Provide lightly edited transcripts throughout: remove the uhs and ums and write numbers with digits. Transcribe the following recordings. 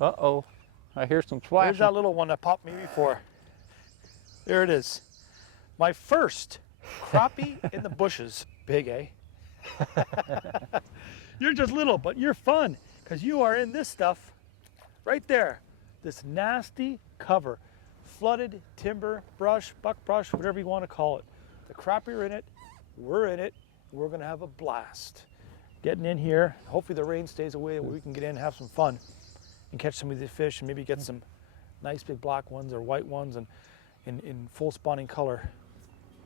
Uh-oh, I hear some splashing. There's that little one that popped me before. There it is. My first crappie in the bushes. Big, eh? You're just little, but you're fun because you are in this stuff right there. This nasty cover. Flooded timber, brush, buck brush, whatever you want to call it. The crappie are in it, we're in it, we're going to have a blast. Getting in here, hopefully the rain stays away, we can get in and have some fun and catch some of these fish and maybe get some nice big black ones or white ones and in full spawning color.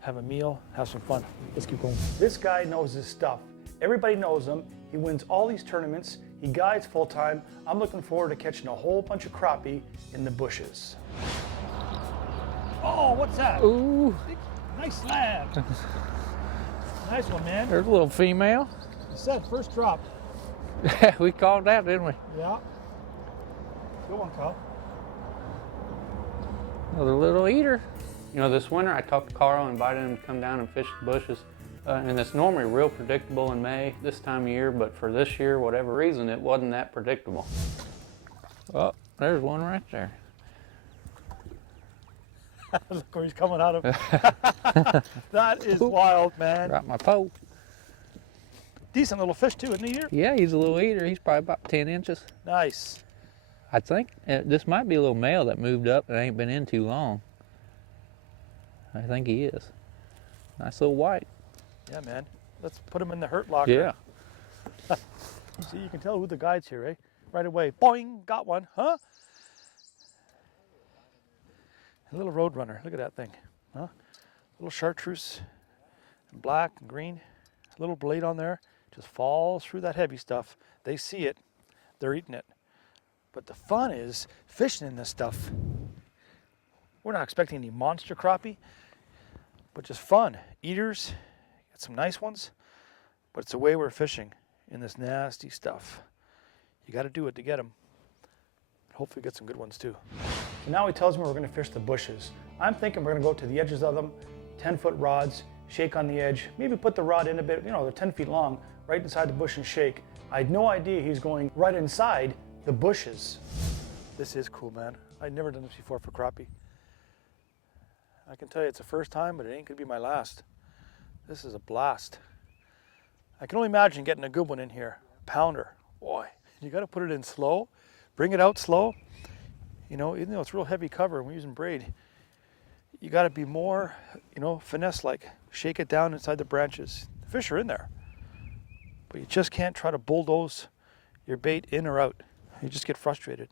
Have a meal, have some fun. Let's keep going. This guy knows his stuff. Everybody knows him. He wins all these tournaments. He guides full time. I'm looking forward to catching a whole bunch of crappie in the bushes. Oh, what's that? Ooh. Nice slab. Nice one, man. There's a little female. You said first drop. We called that, didn't we? Yeah. Good one, Kyle. Another little eater. You know, this winter I talked to Karl and invited him to come down and fish the bushes. And it's normally real predictable in May, this time of year, but for this year, whatever reason, it wasn't that predictable. Oh, there's one right there. Look where he's coming out of. That is wild, man. Got my pole. Decent little fish too, isn't he here? Yeah, he's a little eater. He's probably about 10 inches. Nice. I think this might be a little male that moved up and ain't been in too long. I think he is. Nice little white. Yeah, man. Let's put him in the hurt locker. Yeah. See, you can tell who the guide's here, eh? Right away. Boing, got one, huh? A little road runner. Look at that thing, huh? Little chartreuse, and black and green. A little blade on there. Just falls through that heavy stuff. They see it. They're eating it. But the fun is fishing in this stuff. We're not expecting any monster crappie, but just fun. Eaters, get some nice ones, but it's the way we're fishing in this nasty stuff. You got to do it to get them. Hopefully get some good ones too. So now he tells me we're going to fish the bushes. I'm thinking we're going to go to the edges of them, 10-foot rods, shake on the edge, maybe put the rod in a bit, you know, they're 10 feet long, right inside the bush and shake. I had no idea he's going right inside the bushes. This is cool, man. I'd never done this before for crappie. I can tell you it's the first time, but it ain't gonna be my last. This is a blast. I can only imagine getting a good one in here. Pounder, boy. You gotta put it in slow, bring it out slow. You know, even though it's real heavy cover and we're using braid, you gotta be more, you know, finesse-like. Shake it down inside the branches. The fish are in there, but you just can't try to bulldoze your bait in or out. You just get frustrated.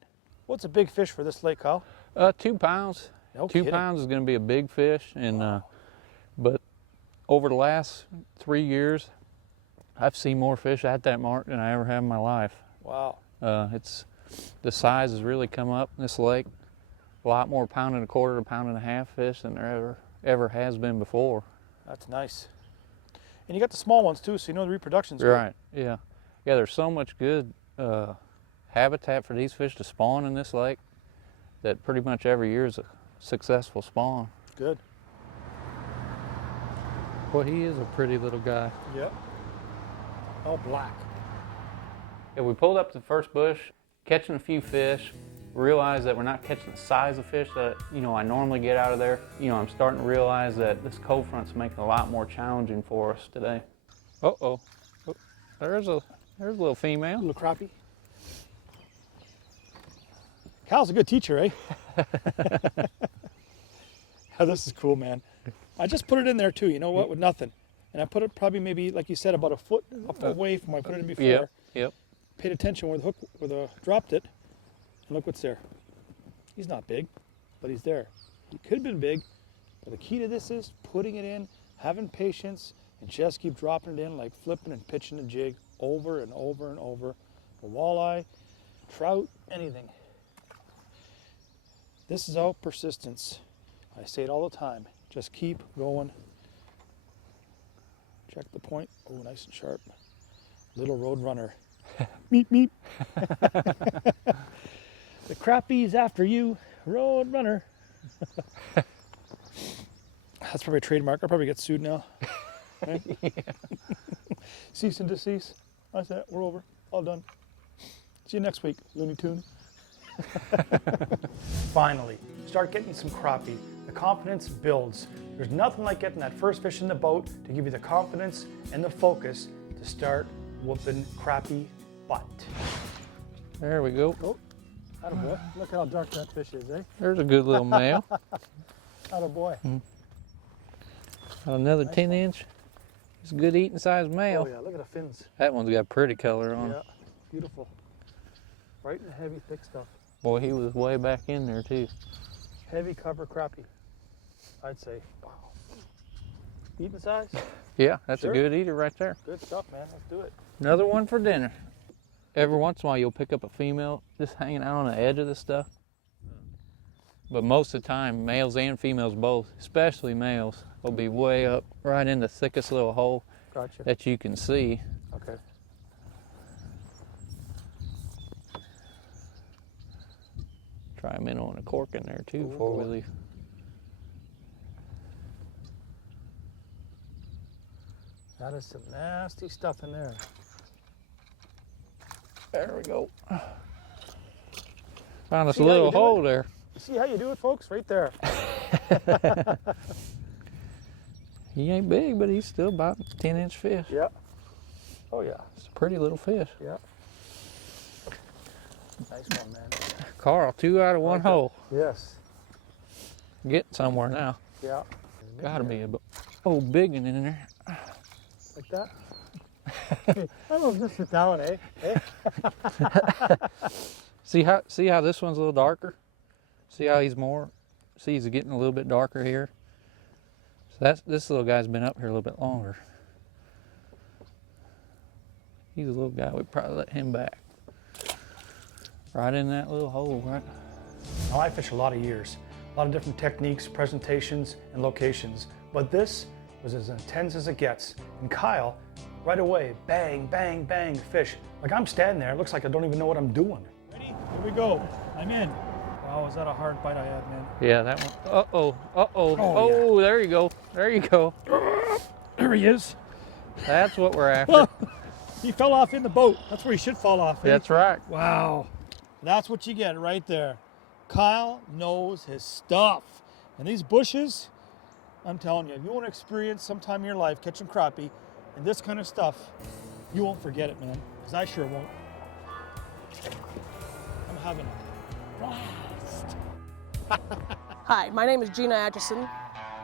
What's a big fish for this lake, Kyle? 2 pounds. No 2 kidding. pounds is going to be a big fish, and but over the last 3 years, I've seen more fish at that mark than I ever have in my life. Wow. It's the size has really come up in this lake. A lot more 1.25 pound to 1.5 pound fish than there ever has been before. That's nice. And you got the small ones too, so you know the reproduction's good. Right. Yeah. Yeah. There's so much good habitat for these fish to spawn in this lake that pretty much every year is a successful spawn. Good. Well, he is a pretty little guy. Yep. All black. Yeah, we pulled up to the first bush, catching a few fish, realized that we're not catching the size of fish that, you know, I normally get out of there. You know, I'm starting to realize that this cold front's making it a lot more challenging for us today. Uh-oh. Oh, there's a little female. Little crappie. Kyle's a good teacher, eh? Oh, this is cool, man. I just put it in there too, you know what, with nothing. And I put it probably maybe, like you said, about a foot away from where I put it in before. Yep, yep. Paid attention where the hook, dropped it, and look what's there. He's not big, but he's there. He could have been big, but the key to this is putting it in, having patience, and just keep dropping it in like flipping and pitching a jig over and over and over. A walleye, trout, anything. This is all persistence. I say it all the time. Just keep going. Check the point. Oh, nice and sharp. Little road runner. Meep, meep. The crappie's after you, road runner. That's probably a trademark. I'll probably get sued now. Right? Yeah. Cease and desist. That's it. We're over. All done. See you next week, Looney Tune. Finally, start getting some crappie. The confidence builds. There's nothing like getting that first fish in the boat to give you the confidence and the focus to start whooping crappie butt. There we go. Oh, attaboy. Look how dark that fish is, eh? There's a good little male. Attaboy. Got another 10-inch. It's a good eating size male. Oh yeah, look at the fins. That one's got pretty color on Yeah, it. beautiful. Right in the heavy, thick stuff. Boy, he was way back in there too. Heavy cover crappie, I'd say. Wow. Eating size? Yeah, that's Sure. a good eater right there. Good stuff, man. Let's do it. Another one for dinner. Every once in a while you'll pick up a female just hanging out on the edge of the stuff. But most of the time, males and females both, especially males, will be way up right in the thickest little hole Gotcha. that you can see. Okay. Try them in on a cork in there too Oh, before we boy. leave. That is some nasty stuff in there. There we go. Found us See a how you little do hole it? there. You see how you do it, folks? Right there. He ain't big, but he's still about a 10-inch fish. Yeah. Oh yeah. It's a pretty little fish. Yeah. Nice one, man. Karl, 2 out of 1 Okay. hole. Yes. Getting somewhere now. Yeah. Gotta be a big one in there. Like that. I will just sit down, eh? See how this one's a little darker? See how he's getting a little bit darker here. So this little guy's been up here a little bit longer. He's a little guy, we'd probably let him back. Right in that little hole, right? Now, I fish a lot of years, a lot of different techniques, presentations, and locations, but this was as intense as it gets. And Kyle, right away, bang, bang, bang, fish. Like I'm standing there, it looks like I don't even know what I'm doing. Ready? Here we go. I'm in. Wow, was that a hard bite I had, man? Yeah, that one. Uh-oh, uh-oh. Oh, yeah. There you go. There you go. There he is. That's what we're after. He fell off in the boat. That's where he should fall off. Eh? That's right. Wow. That's what you get right there. Kyle knows his stuff. And these bushes, I'm telling you, if you want to experience sometime in your life catching crappie and this kind of stuff, you won't forget it, man. Because I sure won't. I'm having a blast. Hi, my name is Gina Atchison.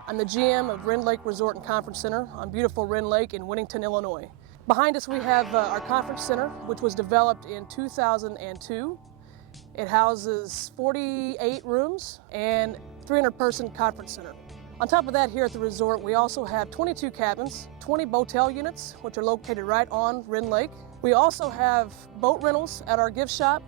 I'm the GM of Rend Lake Resort and Conference Center on beautiful Rend Lake in Winnington, Illinois. Behind us we have our conference center, which was developed in 2002. It houses 48 rooms and 300-person conference center. On top of that, here at the resort, we also have 22 cabins, 20 boatel units, which are located right on Rend Lake. We also have boat rentals at our gift shop.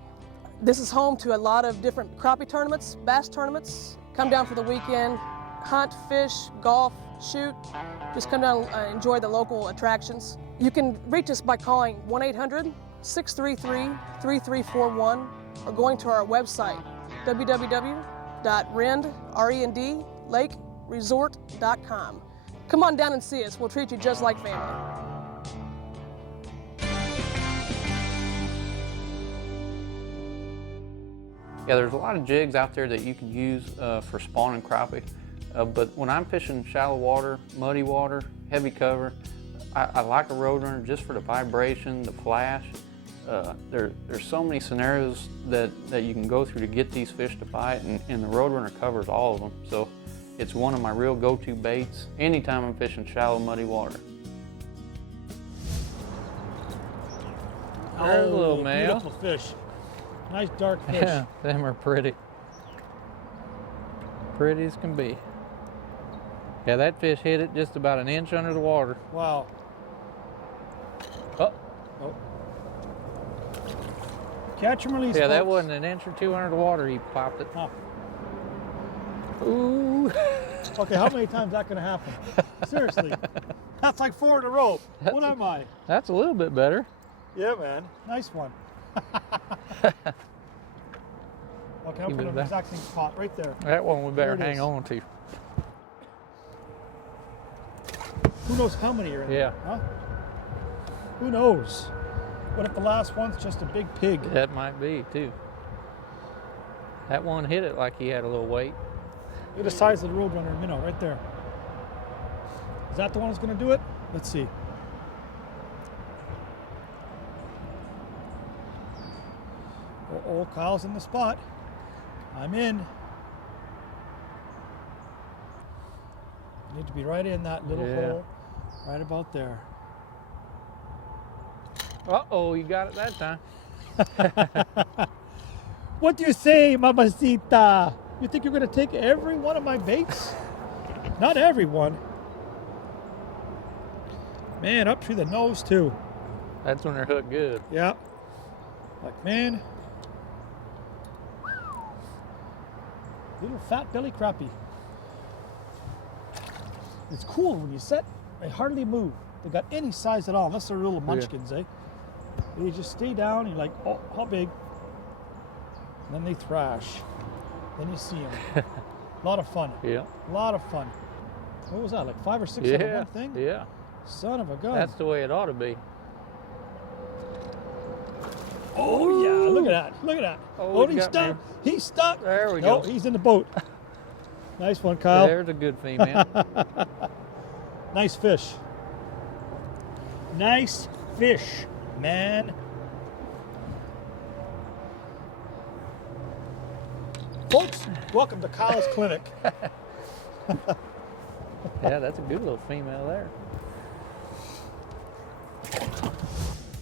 This is home to a lot of different crappie tournaments, bass tournaments. Come down for the weekend, hunt, fish, golf, shoot. Just come down and enjoy the local attractions. You can reach us by calling 1-800-633-3341 or going to our website, www.rendlakeresort.com. Come on down and see us. We'll treat you just like family. Yeah, there's a lot of jigs out there that you can use for spawning crappie, but when I'm fishing shallow water, muddy water, heavy cover, I like a Roadrunner just for the vibration, the flash. There's so many scenarios that you can go through to get these fish to bite, and the Roadrunner covers all of them. So it's one of my real go-to baits anytime I'm fishing shallow, muddy water. There's a little male. Beautiful fish. Nice dark fish. Yeah, them are pretty. Pretty as can be. Yeah, that fish hit it just about an inch under the water. Wow. Oh, Oh. Catch and release. yeah, that folks. wasn't an inch or two under the water. He popped it. Huh. Ooh. Okay, how many times is that going to happen? Seriously. That's like 4 in a row. What am I? That's a little bit better. Yeah, man. Nice one. Okay, I'll Keep put it an back. exact same spot right there. That one we better There it hang is. on to. Who knows how many are in Yeah. there? Huh? Who knows? What if the last one's just a big pig? That might be too. That one hit it like he had a little weight. Look at the size of the Roadrunner minnow right there. Is that the one that's going to do it? Let's see. Oh, Kyle's in the spot. I'm in. You need to be right in that little hole, right about there. Uh-oh, you got it that time. What do you say, mamacita? You think you're going to take every one of my baits? Not every one. Man, up through the nose too. That's when they're hooked good. Yeah. Like, man. Little fat belly crappie. It's cool when you set, they hardly move. They got any size at all, unless they're little munchkins, eh? They just stay down, and you're like, oh, how big? And then they thrash. Then you see them. A lot of fun. Yeah. A lot of fun. What was that, like 5 or 6 of one thing? Yeah. Son of a gun. That's the way it ought to be. Oh, yeah, look at that. Look at that. Oh, he's stuck. He's stuck. There we No, go. he's in the boat. Nice one, Kyle. There's a good female. Nice fish. Nice fish, man. Folks, welcome to Kyle's Clinic. Yeah, that's a good little female there.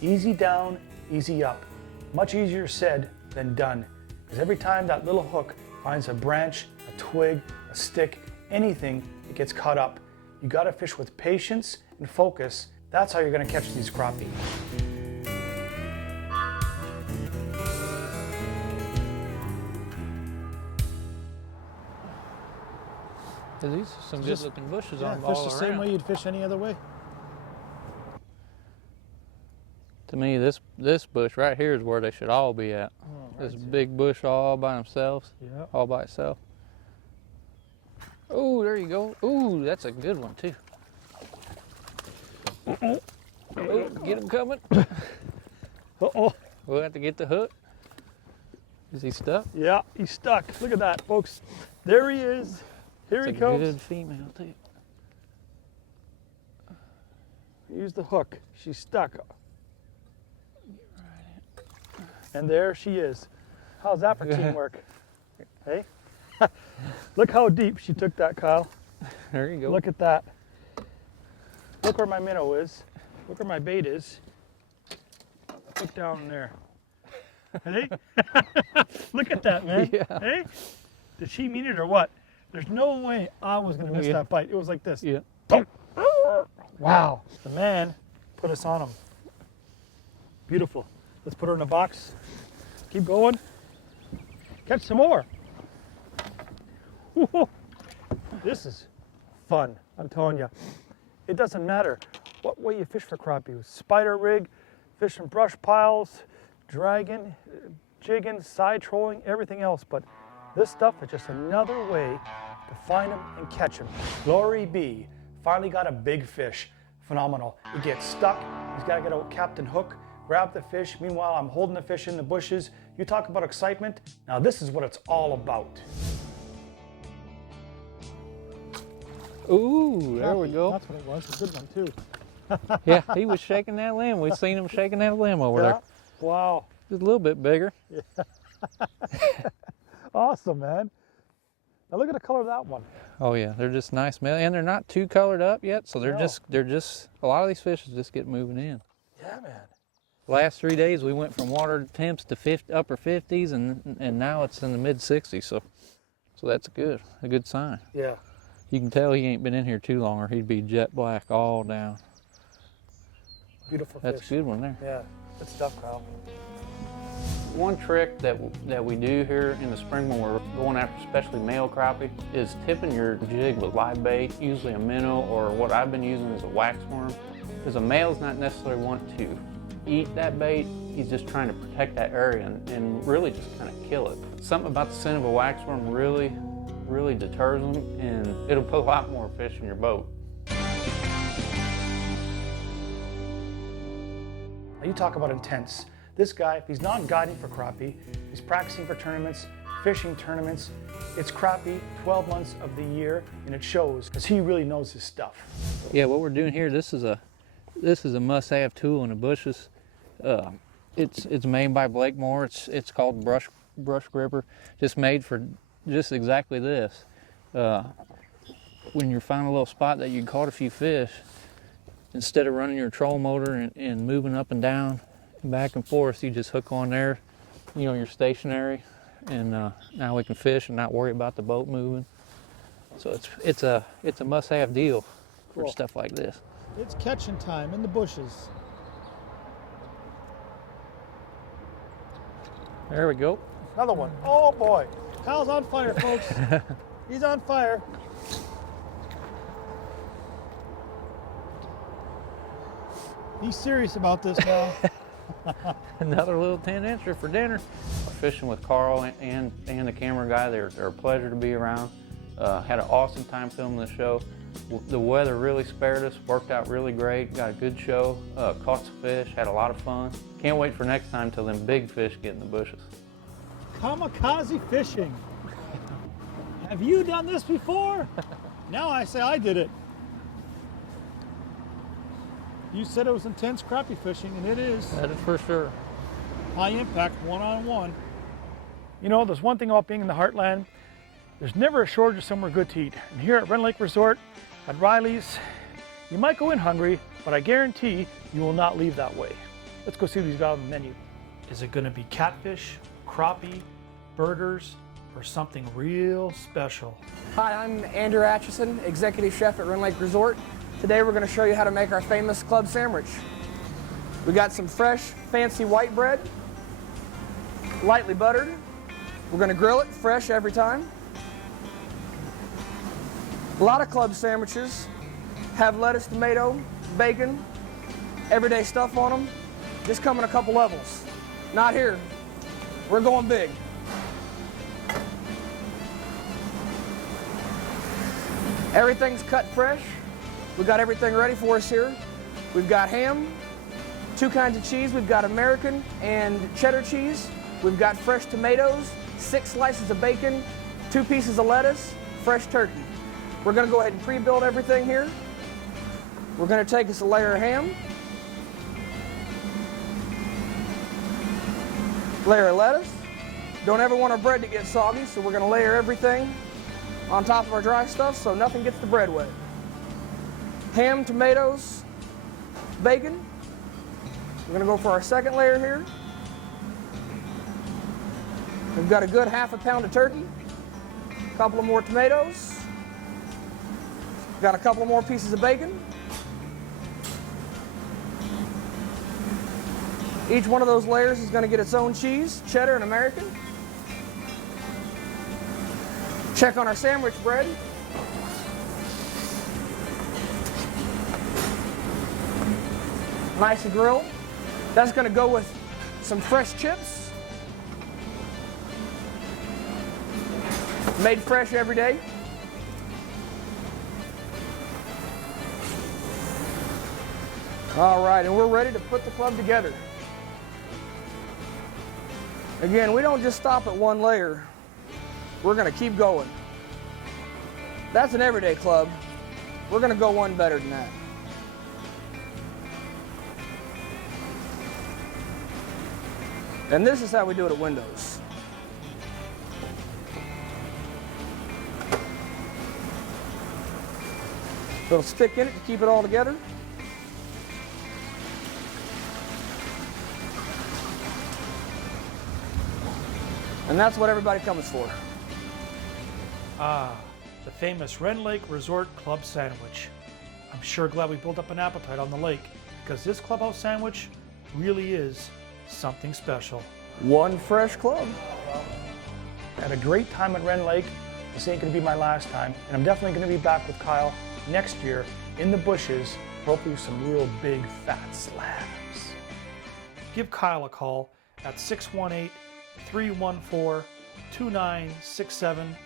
Easy down, easy up. Much easier said than done. Because every time that little hook finds a branch, a twig, a stick, anything, it gets caught up. You gotta fish with patience and focus. That's how you're gonna catch these crappie. These are some good looking bushes on fish all the same around. way you'd fish any other way. To me, this bush right here is where they should all be at. This big bush all by themselves, Yeah. all by itself. Oh, there you go. Ooh, that's a good one too. Oh, get him coming. Uh-oh. We'll have to get the hook. Is he stuck? Yeah, he's stuck. Look at that, folks. There he is. Here It's he a comes. good female too. Use the hook. She's stuck. And there she is. How's that for teamwork? Hey? Look how deep she took that, Kyle. There you go. Look at that. Look where my minnow is. Look where my bait is. Look down there. Hey? Look at that, man. Yeah. Hey? Did she mean it or what? There's no way I was going to miss that bite. It was like this. Yeah. Wow. The man put us on him. Beautiful. Let's put her in a box. Keep going. Catch some more. Whoa. This is fun, I'm telling you. It doesn't matter what way you fish for crappie. Spider rig, fishing brush piles, dragging, jigging, side trolling, everything else. But this stuff is just another way to find them and catch them. Glory be. Finally got a big fish. Phenomenal. He gets stuck. He's got to get a Captain Hook, grab the fish. Meanwhile, I'm holding the fish in the bushes. You talk about excitement. Now this is what it's all about. Ooh, there we go. That's what it was. A good one too. Yeah, he was shaking that limb. We've seen him shaking that limb over there. Wow. Just a little bit bigger. Awesome, man. Now look at the color of that one. Oh yeah, they're just nice, man, and they're not too colored up yet, so they're No. just a lot of these fish just get moving in. Yeah, man. Last 3 days we went from water temps to upper 50s, and now it's in the mid 60s. So that's a good sign. Yeah. You can tell he ain't been in here too long, or he'd be jet black all down. Beautiful That's fish. a good one there. Yeah. Good stuff, Kyle. One trick that we do here in the spring when we're going after especially male crappie is tipping your jig with live bait, usually a minnow, or what I've been using is a wax worm, because a male's not necessarily want to eat that bait. He's just trying to protect that area and really just kind of kill it. Something about the scent of a wax worm really deters them, and it'll put a lot more fish in your boat. Now you talk about intense. This guy, if he's not guiding for crappie, he's practicing for tournaments, fishing tournaments. It's crappie 12 months of the year, and it shows because he really knows his stuff. Yeah, what we're doing here, this is a must-have tool in the bushes. It's made by Blakemore. It's called brush gripper. Just made for just exactly this. When you find a little spot that you caught a few fish, instead of running your trolling motor and moving up and down, and back and forth, you just hook on there. You know, you're stationary, and now we can fish and not worry about the boat moving. So it's a must-have deal for Cool. stuff like this. It's catching time in the bushes. There we go. Another one. Oh boy. Kyle's on fire, folks. He's on fire. He's serious about this now. Another little 10-incher for dinner. Fishing with Karl and the camera guy, they're a pleasure to be around. Had an awesome time filming the show. The weather really spared us, worked out really great, got a good show, caught some fish, had a lot of fun. Can't wait for next time till them big fish get in the bushes. Kamikaze fishing. Have you done this before? Now I say I did it. You said it was intense crappie fishing, and it is. That is for sure. High impact, one-on-one. You know, there's one thing about being in the heartland. There's never a shortage of somewhere good to eat. And here at Rend Lake Resort, at Riley's, you might go in hungry, but I guarantee you will not leave that way. Let's go see what he's got on the menu. Is it gonna be catfish, crappie, burgers, or something real special? Hi, I'm Andrew Atchison, Executive Chef at Rend Lake Resort. Today we're going to show you how to make our famous club sandwich. We got some fresh, fancy white bread, lightly buttered. We're going to grill it fresh every time. A lot of club sandwiches have lettuce, tomato, bacon, everyday stuff on them. Just come in a couple levels. Not here. We're going big. Everything's cut fresh. We've got everything ready for us here. We've got ham, 2 kinds of cheese. We've got American and cheddar cheese. We've got fresh tomatoes, 6 slices of bacon, 2 pieces of lettuce, fresh turkey. We're gonna go ahead and pre-build everything here. We're gonna take us a layer of ham, layer of lettuce. Don't ever want our bread to get soggy, so we're gonna layer everything on top of our dry stuff so nothing gets the bread wet. Ham, tomatoes, bacon. We're gonna go for our second layer here. We've got a good ½ pound of turkey, a couple of more tomatoes, got a couple of more pieces of bacon. Each one of those layers is gonna get its own cheese, cheddar and American. Check on our sandwich bread. Nice and grilled. That's gonna go with some fresh chips. Made fresh every day. All right, and we're ready to put the club together. Again, we don't just stop at one layer. We're gonna keep going. That's an everyday club. We're gonna go one better than that. And this is how we do it at Windows. Little stick in it to keep it all together. And that's what everybody comes for. Ah, the famous Rend Lake Resort Club Sandwich. I'm sure glad we built up an appetite on the lake because this clubhouse sandwich really is something special. One fresh club. I had a great time at Rend Lake. This ain't gonna be my last time, and I'm definitely gonna be back with Kyle next year in the bushes, hopefully with some real big fat slabs. Give Kyle a call at 618-314-2967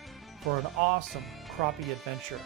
for an awesome crappie adventure.